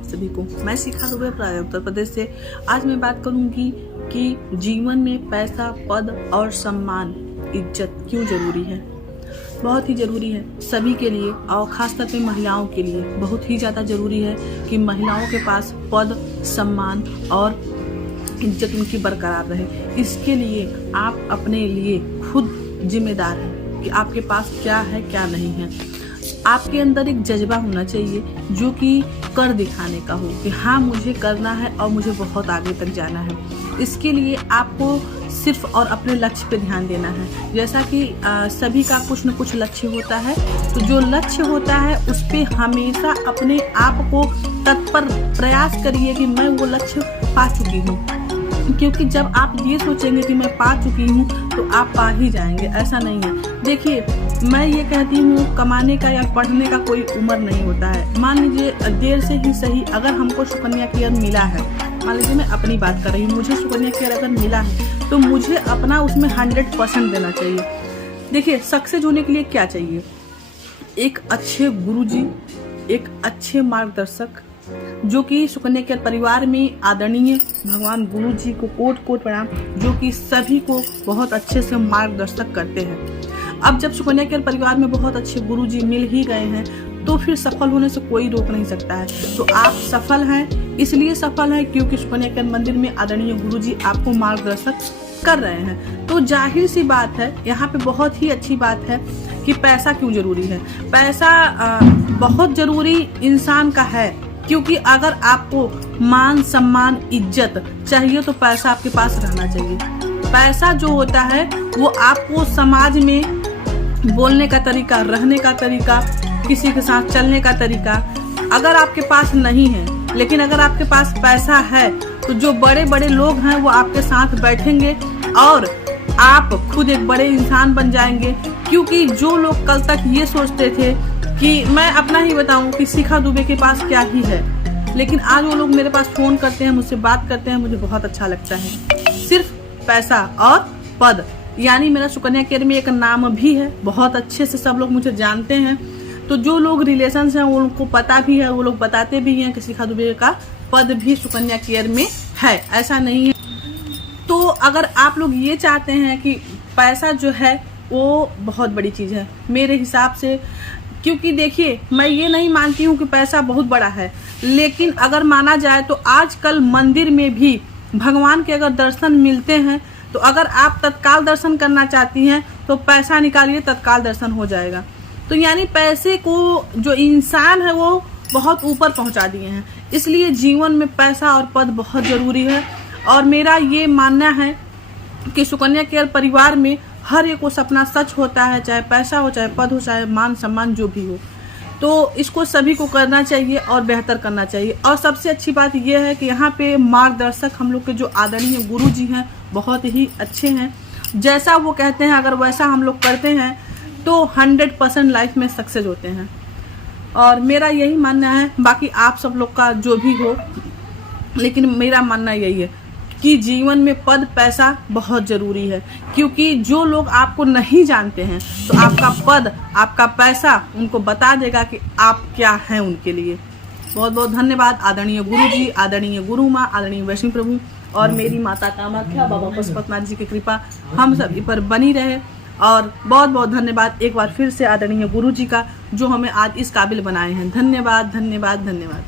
आप सभी को। मैं शिखा दुबे उत्तर प्रदेश से। आज मैं बात करूंगी कि जीवन में पैसा, पद और सम्मान, इज्जत क्यों जरूरी है। बहुत ही जरूरी है सभी के लिए और खासतौर पे महिलाओं के लिए बहुत ही ज़्यादा जरूरी है कि महिलाओं के पास पद, सम्मान और इज्जत उनकी बरकरार रहे। इसके लिए आप अपने लिए खुद जिम्मेदार हैं कि आपके पास क्या है क्या नहीं है। आपके अंदर एक जज्बा होना चाहिए जो कि कर दिखाने का हो कि हाँ मुझे करना है और मुझे बहुत आगे तक जाना है। इसके लिए आपको सिर्फ और अपने लक्ष्य पे ध्यान देना है। जैसा कि सभी का कुछ न कुछ लक्ष्य होता है, तो जो लक्ष्य होता है उस पे हमेशा अपने आप को तत्पर प्रयास करिए कि मैं वो लक्ष्य पा चुकी हूँ। क्योंकि जब आप ये सोचेंगे कि मैं पा चुकी हूँ तो आप पा ही जाएंगे, ऐसा नहीं है। देखिए, मैं ये कहती हूँ कमाने का या पढ़ने का कोई उम्र नहीं होता है। मान लीजिए देर से ही सही अगर हमको सुकन्या केयर मिला है, मान लीजिए मैं अपनी बात कर रही हूँ, मुझे सुकन्या केयर अगर मिला है तो मुझे अपना उसमें 100% देना चाहिए। देखिए, सक्सेस होने के लिए क्या चाहिए? एक अच्छे गुरुजी, एक अच्छे मार्गदर्शक जो कि सुकन्या केयर परिवार में आदरणीय भगवान गुरु जी को कोट कोट प्रणाम, जो कि सभी को बहुत अच्छे से मार्गदर्शक करते हैं। अब जब सुकन्या केयर परिवार में बहुत अच्छे गुरु जी मिल ही गए हैं तो फिर सफल होने से कोई रोक नहीं सकता है। तो आप सफल हैं, इसलिए सफल हैं क्योंकि सुकन्या केयर मंदिर में आदरणीय गुरु जी आपको मार्गदर्शक कर रहे हैं। तो जाहिर सी बात है, यहाँ पे बहुत ही अच्छी बात है कि पैसा क्यों जरूरी है। पैसा बहुत जरूरी इंसान का है, क्योंकि अगर आपको मान, सम्मान, इज्जत चाहिए तो पैसा आपके पास रहना चाहिए। पैसा जो होता है वो आपको समाज में बोलने का तरीका, रहने का तरीका, किसी के साथ चलने का तरीका, अगर आपके पास नहीं है, लेकिन अगर आपके पास पैसा है तो जो बड़े बड़े लोग हैं वो आपके साथ बैठेंगे और आप खुद एक बड़े इंसान बन जाएंगे। क्योंकि जो लोग कल तक ये सोचते थे कि मैं अपना ही बताऊं कि शिखा दुबे के पास क्या ही है, लेकिन आज वो लोग मेरे पास फोन करते हैं, मुझसे बात करते हैं, मुझे बहुत अच्छा लगता है। सिर्फ पैसा और पद, यानी मेरा सुकन्या केयर में एक नाम भी है, बहुत अच्छे से सब लोग मुझे जानते हैं। तो जो लोग रिलेशन हैं वो उनको पता भी है, वो लोग बताते भी हैं कि शिखा दुबे का पद भी सुकन्या केयर में है, ऐसा नहीं है। तो अगर आप लोग ये चाहते हैं कि पैसा जो है वो बहुत बड़ी चीज़ है मेरे हिसाब से, क्योंकि देखिए मैं ये नहीं मानती हूँ कि पैसा बहुत बड़ा है, लेकिन अगर माना जाए तो आजकल मंदिर में भी भगवान के अगर दर्शन मिलते हैं तो अगर आप तत्काल दर्शन करना चाहती हैं तो पैसा निकालिए, तत्काल दर्शन हो जाएगा। तो यानी पैसे को जो इंसान है वो बहुत ऊपर पहुंचा दिए हैं। इसलिए जीवन में पैसा और पद बहुत ज़रूरी है। और मेरा ये मानना है कि सुकन्या केयर परिवार में हर एक को सपना सच होता है, चाहे पैसा हो, चाहे पद हो, चाहे मान सम्मान जो भी हो। तो इसको सभी को करना चाहिए और बेहतर करना चाहिए। और सबसे अच्छी बात यह है कि यहाँ पे मार्गदर्शक हम लोग के जो आदरणीय गुरु जी हैं बहुत ही अच्छे हैं। जैसा वो कहते हैं अगर वैसा हम लोग करते हैं तो 100% लाइफ में सक्सेस होते हैं। और मेरा यही मानना है, बाकी आप सब लोग का जो भी हो, लेकिन मेरा मानना यही है कि जीवन में पद, पैसा बहुत ज़रूरी है। क्योंकि जो लोग आपको नहीं जानते हैं तो आपका पद, आपका पैसा उनको बता देगा कि आप क्या हैं उनके लिए। बहुत बहुत धन्यवाद आदरणीय गुरु जी, आदरणीय गुरु माँ, आदरणीय वैष्णव प्रभु और मेरी माता कामाख्या, बाबा पशुपतिनाथ जी की कृपा हम सभी पर बनी रहे। और बहुत बहुत धन्यवाद एक बार फिर से आदरणीय गुरु जी का, जो हमें आज इस काबिल बनाए हैं। धन्यवाद, धन्यवाद, धन्यवाद।